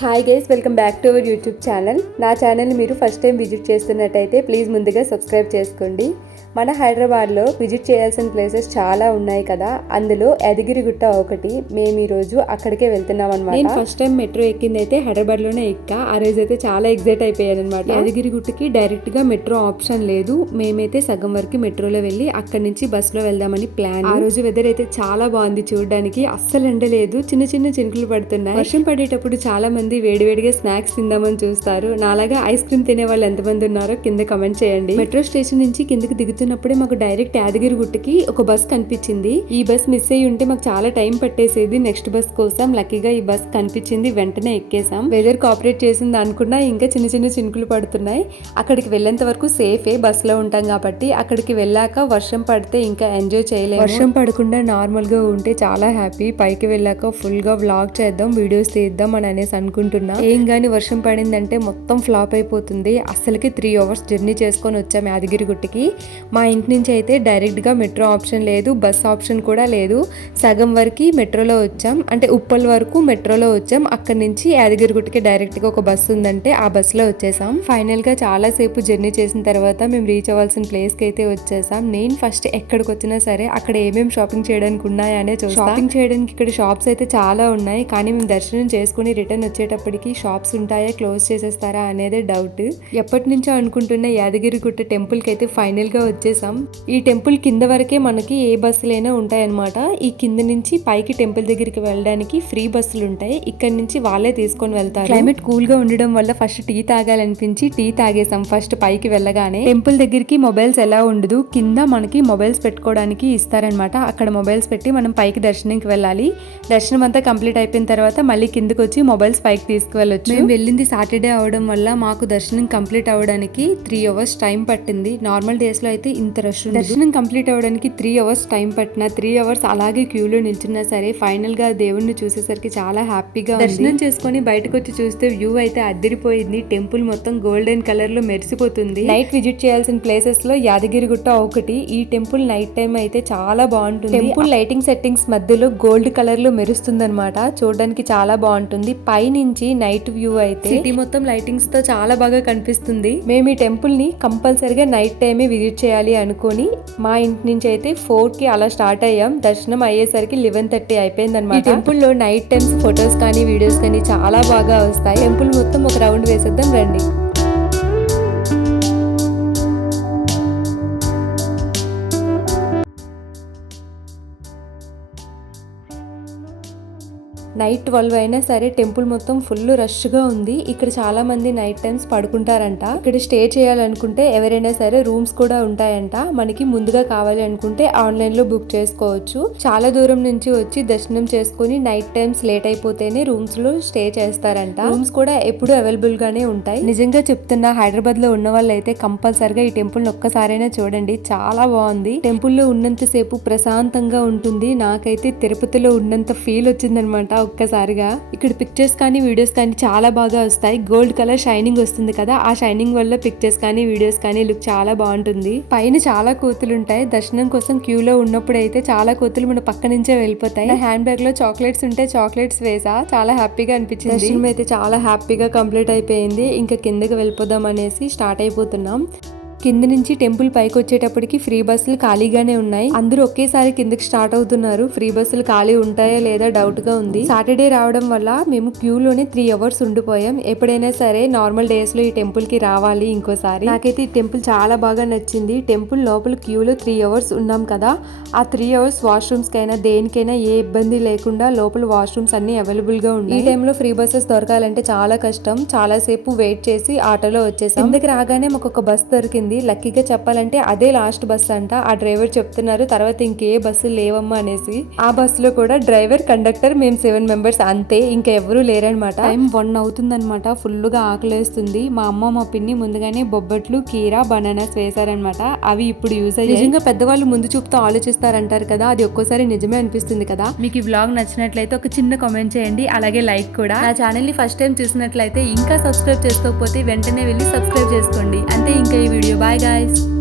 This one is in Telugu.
Hi guys, welcome back to our YouTube channel. నా ఛానల్ని మీరు ఫస్ట్ టైం విజిట్ చేస్తున్నట్టయితే ప్లీజ్ ముందుగా సబ్స్క్రైబ్ చేసుకోండి. మన హైదరాబాద్లో విజిట్ చేయాల్సిన ప్లేసెస్ చాలా ఉన్నాయి కదా, అందులో యాదగిరిగుట్ట ఒకటి. మేము ఈరోజు అక్కడికే వెళ్తున్నాం అనమాట. నేను ఫస్ట్ టైం మెట్రో ఎక్కింది అయితే హైదరాబాద్లోనే ఎక్కా. ఆ రోజు అయితే చాలా ఎగ్జైట్ అయిపోయాను అనమాట. యాదగిరిగుట్టకి డైరెక్ట్గా మెట్రో ఆప్షన్ లేదు. మేమైతే సగం వరకు మెట్రోలో వెళ్ళి అక్కడి నుంచి బస్సులో వెళ్దామని ప్లాన్. ఆ రోజు వెదర్ అయితే చాలా బాగుంది చూడడానికి, అస్సలు ఎండలేదు, చిన్న చిన్న చినుకులు పడుతున్నాయి. వర్షం పడేటప్పుడు చాలా మంది వేడివేడిగా స్నాక్స్ తిందామని చూస్తారు. నాలాగా ఐస్ క్రీమ్ తినే వాళ్ళు ఎంతమంది ఉన్నారో కింద కమెంట్ చేయండి. మెట్రో స్టేషన్ నుంచి కిందకి దిగుతున్నప్పుడే మాకు డైరెక్ట్ యాదగిరిగుట్టకి ఒక బస్ కనిపించింది. ఈ బస్ మిస్ అయ్యి ఉంటే మాకు చాలా టైం పట్టేసేది నెక్స్ట్ బస్ కోసం. లక్కీగా ఈ బస్ కనిపించింది, వెంటనే ఎక్కేసాం. వెదర్ కోఆపరేట్ చేసింది అనుకున్నా ఇంకా చిన్న చిన్న చినుకులు పడుతున్నాయి. అక్కడికి వెళ్ళేంత వరకు సేఫే, బస్ లో ఉంటాం కాబట్టి. అక్కడికి వెళ్ళాక వర్షం పడితే ఇంకా ఎంజాయ్ చేయలేము. వర్షం పడకుండా నార్మల్ గా ఉంటే చాలా హ్యాపీ. పైకి వెళ్ళాక ఫుల్ గా వ్లాగ్ చేద్దాం, వీడియోస్ తీద్దాం అని అనేసి అనుకుంటున్నా. ఏం గానీ వర్షం పడిందంటే మొత్తం ఫ్లాప్ అయిపోతుంది. అసలుకి 3 hours జర్నీ చేసుకొని వచ్చాం యాదగిరిగుట్టకి. మా ఇంటి నుంచి అయితే డైరెక్ట్ గా మెట్రో ఆప్షన్ లేదు, బస్ ఆప్షన్ కూడా లేదు. సగం వరకు మెట్రోలో వచ్చాం, అంటే ఉప్పల్ వరకు మెట్రోలో వచ్చాం. అక్కడి నుంచి యాదగిరిగుట్టకి డైరెక్ట్ గా ఒక బస్సు ఉందంటే ఆ బస్ లో వచ్చేసాం. ఫైనల్ గా చాలా సేపు జర్నీ చేసిన తర్వాత మేము రీచ్ అవ్వాల్సిన ప్లేస్ కి అయితే వచ్చేసాం. నేను ఫస్ట్ ఎక్కడికి వచ్చినా సరే అక్కడ ఏమేమి షాపింగ్ చేయడానికి ఉన్నాయనే చూస్తాం. షాపింగ్ చేయడానికి ఇక్కడ షాప్స్ అయితే చాలా ఉన్నాయి, కానీ మేము దర్శనం చేసుకుని రిటర్న్ వచ్చేటప్పటికి షాప్స్ ఉంటాయా, క్లోజ్ చేసేస్తారా అనేది డౌట్. ఎప్పటి నుంచో అనుకుంటున్న యాదగిరిగుట్ట టెంపుల్ కి అయితే ఫైనల్ గా వచ్చేసాం. ఈ టెంపుల్ కింద వరకే మనకి ఏ బస్సులైనా ఉంటాయన్నమాట. ఈ కింద నుంచి పైకి టెంపుల్ దగ్గరికి వెళ్ళడానికి ఫ్రీ బస్సులు ఉంటాయి. ఇక్కడ నుంచి వాళ్ళే తీసుకొని వెళ్తారు. క్లైమేట్ కూల్ గా ఉండడం వల్ల ఫస్ట్ టీ తాగాలనిపించి టీ తాగేసాం. ఫస్ట్ పైకి వెళ్ళగానే టెంపుల్ దగ్గరికి మొబైల్స్ ఎలా ఉండదు, కింద మనకి మొబైల్స్ పెట్టుకోవడానికి ఇస్తారనమాట. అక్కడ మొబైల్స్ పెట్టి మనం పైకి దర్శనంకి వెళ్ళాలి. దర్శనం అంతా కంప్లీట్ అయిపోయిన తర్వాత మళ్ళీ కిందకి వచ్చి మొబైల్స్ పైకి తీసుకువెళ్ళొచ్చు. మేము వెళ్ళింది సాటర్డే అవడం వల్ల మాకు దర్శనం కంప్లీట్ అవ్వడానికి 3 hours టైం పట్టింది. నార్మల్ డేస్ లో అయితే ఇంత రష్. దర్శనం కంప్లీట్ అవ్వడానికి 3 hours టైం పట్టిన 3 hours అలాగే క్యూలో నిల్చున్నా సరే ఫైనల్ గా దేవుణ్ణి చూసేసరికి చాలా హ్యాపీగా దర్శనం చేసుకుని బయటకు వచ్చి చూస్తే వ్యూ అయితే అద్దరిపోయింది. టెంపుల్ మొత్తం గోల్డెన్ కలర్ లో మెరిసిపోతుంది. నైట్ విజిట్ చేయాల్సిన ప్లేసెస్ లో యాదగిరిగుట్ట ఒకటి. ఈ టెంపుల్ నైట్ టైం అయితే చాలా బాగుంటుంది. టెంపుల్ లైటింగ్ సెట్టింగ్స్ మధ్యలో గోల్డ్ కలర్ లో మెరుస్తుంది అనమాట. చూడడానికి చాలా బాగుంటుంది. పై నుంచి నైట్ వ్యూ అయితే సిటీ మొత్తం లైటింగ్స్ తో చాలా బాగా కనిపిస్తుంది. మేము ఈ టెంపుల్ ని కంపల్సరిగా నైట్ టైమే విజిట్ చేయాలి అనుకుని మా ఇంటి నుంచి అయితే 4 కి అలా స్టార్ట్ అయ్యాం. దర్శనం అయ్యేసరికి 11:30 అయిపోయింది అనమాట. ఈ టెంపుల్ లో నైట్ టైమ్స్ ఫొటోస్ కానీ వీడియోస్ కానీ చాలా బాగా వస్తాయి. టెంపుల్ మొత్తం ఒక రౌండ్ వేసేద్దాం రండి. నైట్ 12 అయినా సరే టెంపుల్ మొత్తం ఫుల్ రష్ గా ఉంది. ఇక్కడ చాలా మంది నైట్ టైమ్స్ పడుకుంటారంట. ఇక్కడ స్టే చేయాలనుకుంటే ఎవరైనా సరే రూమ్స్ కూడా ఉంటాయంట. మనకి ముందుగా కావాలి అనుకుంటే ఆన్లైన్ లో బుక్ చేసుకోవచ్చు. చాలా దూరం నుంచి వచ్చి దర్శనం చేసుకుని నైట్ టైమ్స్ లేట్ అయిపోతేనే రూమ్స్ లో స్టే చేస్తారంట. రూమ్స్ కూడా ఎప్పుడు అవైలబుల్ గానే ఉంటాయి. నిజంగా చెప్తున్నా, హైదరాబాద్ లో ఉన్న వాళ్ళు అయితే కంపల్సరిగా ఈ టెంపుల్ ఒక్కసారైనా చూడండి, చాలా బాగుంది. టెంపుల్ లో ఉన్నంత సేపు ప్రశాంతంగా ఉంటుంది. నాకైతే తిరుపతిలో ఉన్నంత ఫీల్ వచ్చిందనమాట ఒక్కసారిగా. ఇక్కడ పిక్చర్స్ కానీ వీడియోస్ కానీ చాలా బాగా వస్తాయి. గోల్డ్ కలర్ షైనింగ్ వస్తుంది కదా, ఆ షైనింగ్ వల్ల పిక్చర్స్ కానీ వీడియోస్ కానీ లుక్ చాలా బాగుంటుంది. పైన చాలా కోతులు ఉంటాయి. దర్శనం కోసం క్యూలో ఉన్నప్పుడు అయితే చాలా కోతులు మన పక్క నుంచే వెళ్ళిపోతాయి. హ్యాండ్ బ్యాగ్ లో చాక్లెట్స్ ఉంటే చాక్లెట్స్ వేసా, చాలా హ్యాపీగా అనిపించింది. దర్శనం అయితే చాలా హ్యాపీగా కంప్లీట్ అయిపోయింది. ఇంకా కిందకి వెళ్ళిపోదాం అనేసి స్టార్ట్ అయిపోతున్నాం. కింద నుంచి టెంపుల్ పైకి వచ్చేటప్పటికి ఫ్రీ బస్సులు ఖాళీగానే ఉన్నాయి. అందరూ ఒకేసారి కిందకి స్టార్ట్ అవుతున్నారు. ఫ్రీ బస్సులు ఖాళీ ఉంటాయా లేదా డౌట్ గా ఉంది. సాటర్డే రావడం వల్ల మేము క్యూలోనే 3 hours ఉండిపోయాం. ఎప్పుడైనా సరే నార్మల్ డేస్ లో ఈ టెంపుల్ కి రావాలి ఇంకోసారి. నాకైతే ఈ టెంపుల్ చాలా బాగా నచ్చింది. టెంపుల్ లోపల క్యూలో 3 hours ఉన్నాం కదా, ఆ 3 hours వాష్రూమ్స్ కైనా దేనికైనా ఏ ఇబ్బంది లేకుండా లోపల వాష్రూమ్స్ అన్ని అవైలబుల్ గా ఉన్నాయి. ఈ టైంలో ఫ్రీ బస్సెస్ దొరకాలంటే చాలా కష్టం. చాలా సేపు వెయిట్ చేసి ఆటోలో వచ్చేసాం. కిందకి రాగానే మాకు ఒక బస్ దొరికింది. లక్కీగా చెప్పాలంటే అదే లాస్ట్ బస్ అంట. ఆ డ్రైవర్ చెప్తున్నారు తర్వాత ఇంకే బస్సు లేవమ్మా అనేసి. ఆ బస్సులో కూడా డ్రైవర్, కండక్టర్, మేము 7 members అంతే, ఇంకా ఎవరు లేరనమాట. టైం 1 అవుతుందనమాట. ఫుల్ గా ఆకలేస్తుంది. మా అమ్మ మా పిన్ని ముందుగానే బొబ్బట్లు, కీరా, బనానాస్ వేశారనమాట. అవి ఇప్పుడు యూజ్ అయ్యాయి. నిజంగా పెద్దవాళ్ళు ముందు చూపుతో ఆలోచిస్తారంటారు కదా, అది ఒక్కోసారి నిజమే అనిపిస్తుంది కదా. మీకు ఈ వ్లాగ్ నచ్చినట్లయితే ఒక చిన్న కామెంట్ చేయండి, అలాగే లైక్ కూడా. నా ఛానల్ ని ఫస్ట్ టైం చూసినట్లయితే ఇంకా సబ్స్క్రైబ్ చేసుకోకపోతే వెంటనే వెళ్ళి సబ్స్క్రైబ్ చేసుకోండి. అంతే, ఇంకా ఈ వీడియో. Bye guys.